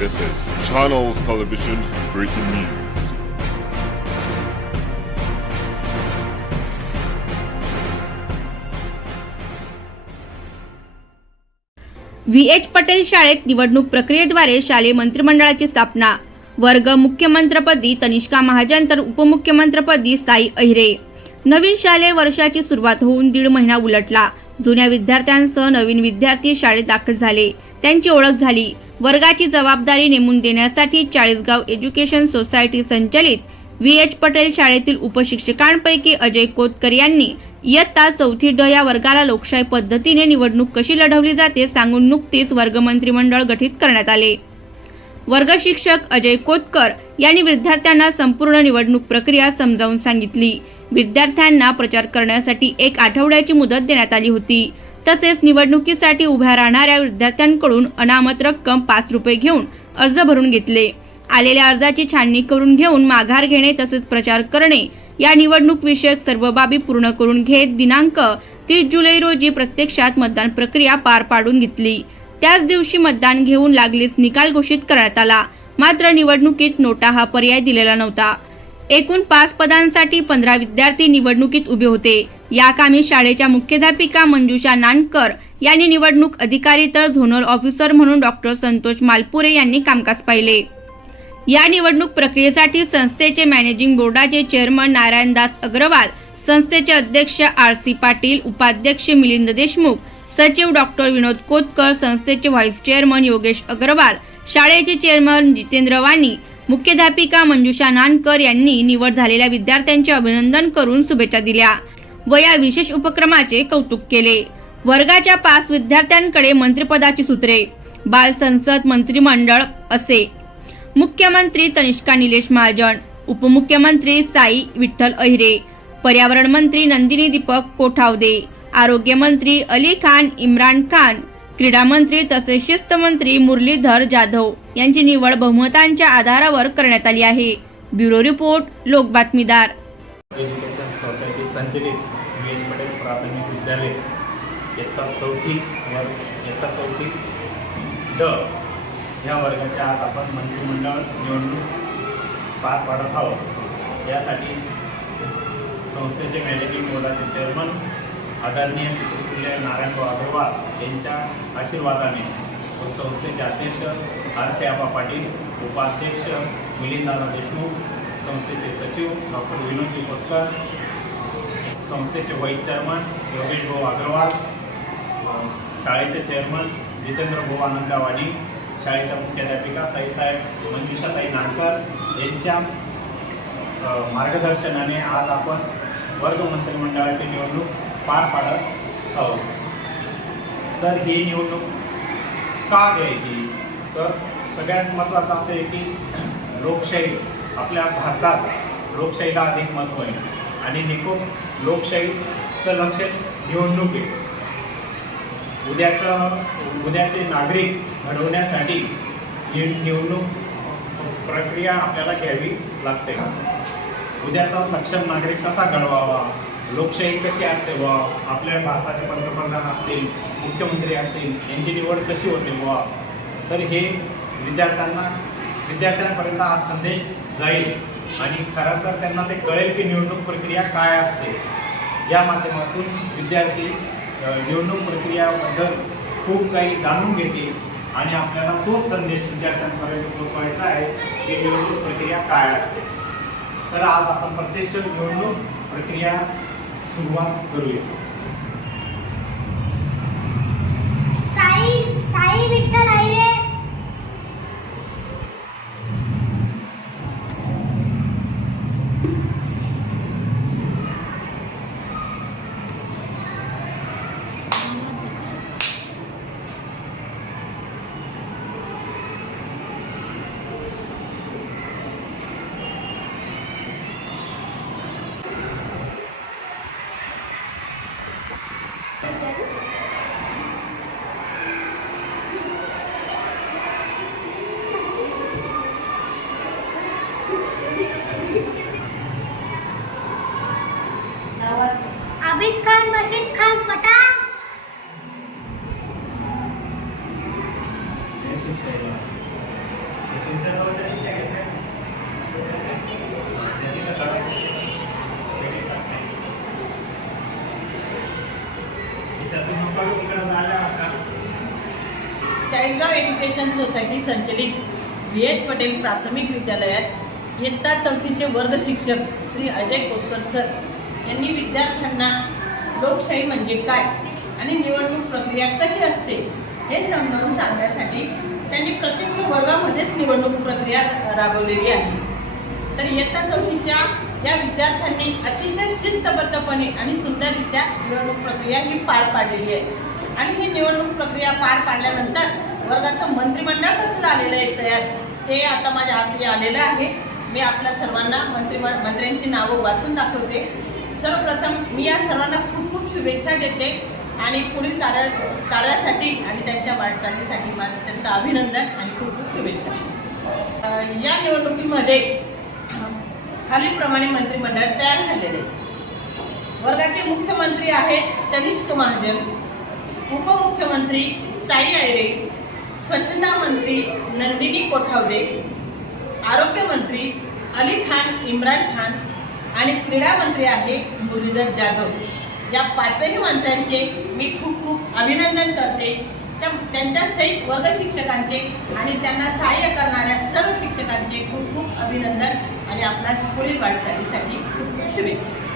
This is Channels Television's Breaking News. V H Patel शाळेत निवडणूक प्रक्रियेद्वारे शालेय मंत्रिमंडळाची स्थापना वर्ग मुख्यमंत्रपदी तनिष्का महाजन तर उपमुख्यमंत्रपदी साई अहिरे नवीन शालेय वर्षाची सुरुवात होऊन दीड महिना उलटला जुन्या विद्यार्थ्यांसह नवीन विद्यार्थी शाळेत दाखल झाले त्यांची ओळख झाली वर्गाची जबाबदारी नेमून देण्यासाठी चाळीसगाव एज्युकेशन सोसायटी संचलित व्ही एच पटेल शाळेतील उपशिक्षकांपैकी अजय कोतकर यांनी इयत्ता चौथी ड या वर्गाला लोकशाही पद्धतीने निवडणूक कशी लढवली जाते सांगून नुकतीच वर्ग मंत्रिमंडळ गठीत करण्यात आले वर्ग शिक्षक अजय कोतकर यांनी विद्यार्थ्यांना संपूर्ण निवडणूक प्रक्रिया समजावून सांगितली विद्यार्थ्यांना प्रचार करण्यासाठी एक आठवड्याची मुदत देण्यात आली होती तसेच निवडणुकीसाठी उभ्या राहणाऱ्या विद्यार्थ्यांकडून अनामत रक्कम पाच रुपये घेऊन अर्ज भरून घेतले आलेल्या अर्जाची छाननी करून घेऊन माघार घेणे तसेच प्रचार करणे या निवडणूक विषयक सर्व बाबी पूर्ण करून घेत दिनांक तीस जुलै रोजी प्रत्यक्षात मतदान प्रक्रिया पार पाडून घेतली त्याच दिवशी मतदान घेऊन लागलीच निकाल घोषित करण्यात आला मात्र निवडणुकीत नोटा हा पर्याय दिलेला नव्हता एकूण पाच पदांसाठी पंधरा विद्यार्थी निवडणुकीत उभे होते या कामी शाळेच्या मुख्याध्यापिका मंजुषा नानकर यांनी निवडणूक अधिकारी तर झोनल ऑफिसर म्हणून डॉक्टर संतोष मालपुरे यांनी कामकाज पाहिले या निवडणूक प्रक्रियेसाठी संस्थेचे मॅनेजिंग बोर्डाचे चेअरमन नारायणदास अग्रवाल संस्थेचे अध्यक्ष आर सी पाटील उपाध्यक्ष मिलिंद देशमुख सचिव डॉक्टर विनोद कोतकर संस्थेचे व्हाईस चेअरमन योगेश अग्रवाल शाळेचे चेअरमन जितेंद्र वाणी मुख्याध्यापिका मंजुषा नानकर यांनी निवड झालेल्या विद्यार्थ्यांचे अभिनंदन करून शुभेच्छा दिल्या व या विशेष उपक्रमाचे कौतुक केले वर्गाच्या पाच विद्यार्थ्यांकडे मंत्रिपदाची सूत्रे बाल संसद मंत्रिमंडळ असे मुख्यमंत्री तनिष्का निलेश महाजन उपमुख्यमंत्री साई विठ्ठल अहिरे पर्यावरण मंत्री नंदिनी दीपक कोठावदे आरोग्य मंत्री अली खान इम्रान खान क्रीडा मंत्री तसेच शिस्त मंत्री मुरलीधर जाधव यांची निवड बहुमतांच्या आधारावर करण्यात आली आहे ब्युरो रिपोर्ट लोक बातमीदार सोसायटी संचलित महेश पटेल प्राथमिक विद्यालय एकता चौथी वर्ग एकता चौथी ड ह्या वर्गाच्या आत आपण मंत्रिमंडळ निवडणूक पार पाडत आहोत यासाठी संस्थेचे मॅनेजिंग बोर्डाचे चेअरमन आदरणीय पितृपुल्य नारायणराव अग्रवाल यांच्या आशीर्वादाने व संस्थेचे अध्यक्ष आर आबा पाटील उपाध्यक्ष मिलिंदादा देशमुख संस्थेचे सचिव डॉक्टर विनोद पत्कर संस्थेचे व्हाईस चेअरमन योगेश भाऊ अग्रवाल शाळेचे चेअरमन जितेंद्र भाऊ आनंदावाडी शाळेच्या मुख्याध्यापिका ताईसाहेब मंजुषाताई नानकर यांच्या मार्गदर्शनाने आज आपण वर्ग मंत्रिमंडळाची निवडणूक पार पाडत आहोत तर ही निवडणूक का घ्यायची तर सगळ्यात महत्त्वाचं असं आहे की लोकशाही आपल्या भारतात लोकशाहीला अधिक महत्त्व आहे आणि निकोप लोकशाहीचं लक्ष निवडणूक उद्याचं उद्याचे नागरिक घडवण्यासाठी निवडणूक प्रक्रिया आपल्याला घ्यावी लागते उद्याचा सक्षम नागरिक कसा घडवावा लोकशाही कशी असते वा आपल्या भारताचे पंतप्रधान असतील मुख्यमंत्री असतील यांची निवड कशी होते वा तर हे विद्यार्थ्यांना विद्यार्थ्यांपर्यंत हा संदेश जाईल आणि खरं तर त्यांना ते कळेल की निवडणूक प्रक्रिया काय असते या माध्यमातून विद्यार्थी निवडणूक प्रक्रियाबद्दल खूप काही जाणून घेतील आणि आपल्याला तोच संदेश विद्यार्थ्यांपर्यंत पोहोचवायचा आहे की निवडणूक प्रक्रिया काय असते तर आज आपण प्रत्यक्ष निवडणूक प्रक्रिया सुरुवात करूया अभी खान बशीर खान पठाण बेळगाव एज्युकेशन सोसायटी संचलित व्ही एच पटेल प्राथमिक विद्यालयात इयत्ता चौथीचे वर्ग शिक्षक श्री अजय कोतकर सर यांनी विद्यार्थ्यांना लोकशाही म्हणजे काय आणि निवडणूक प्रक्रिया कशी असते हे समजावून सांगण्यासाठी त्यांनी प्रत्यक्ष वर्गामध्येच निवडणूक प्रक्रिया राबवलेली आहे तर इयत्ता चौथीच्या या विद्यार्थ्यांनी अतिशय शिस्तबद्धपणे आणि सुंदररित्या निवडणूक प्रक्रिया ही पार पाडलेली आहे आणि ही निवडणूक प्रक्रिया पार पाडल्यानंतर आलेलं तयार हे आता माझ्या हाती आलेलं आहे मी आपल्या सर्वांना मंत्री मंत्र्यांची नावं वाचून दाखवते सर्वप्रथम मी या सर्वांना खूप खूप शुभेच्छा देते आणि पुढील कार्या कार्यासाठी आणि त्यांच्या वाटचालीसाठी मला त्यांचं अभिनंदन आणि खूप खूप शुभेच्छा या निवडणुकीमध्ये खालीलप्रमाणे मंत्रिमंडळ तयार झालेले वर्गाचे मुख्यमंत्री आहेत तनिष्क महाजन उपमुख्यमंत्री साई आयरे स्वच्छता मंत्री नंदिनी कोठावदे आरोग्यमंत्री अली खान इम्रान खान आणि क्रीडा मंत्री आहे मुरलीधर जाधव या पाचही मंत्र्यांचे मी खूप खूप अभिनंदन करते त्या त्यांच्या सहित वर्ग शिक्षकांचे आणि त्यांना सहाय्य करणाऱ्या सर्व शिक्षकांचे खूप खूप अभिनंदन आणि आपल्या पुढील वाटचालीसाठी खूप खूप शुभेच्छा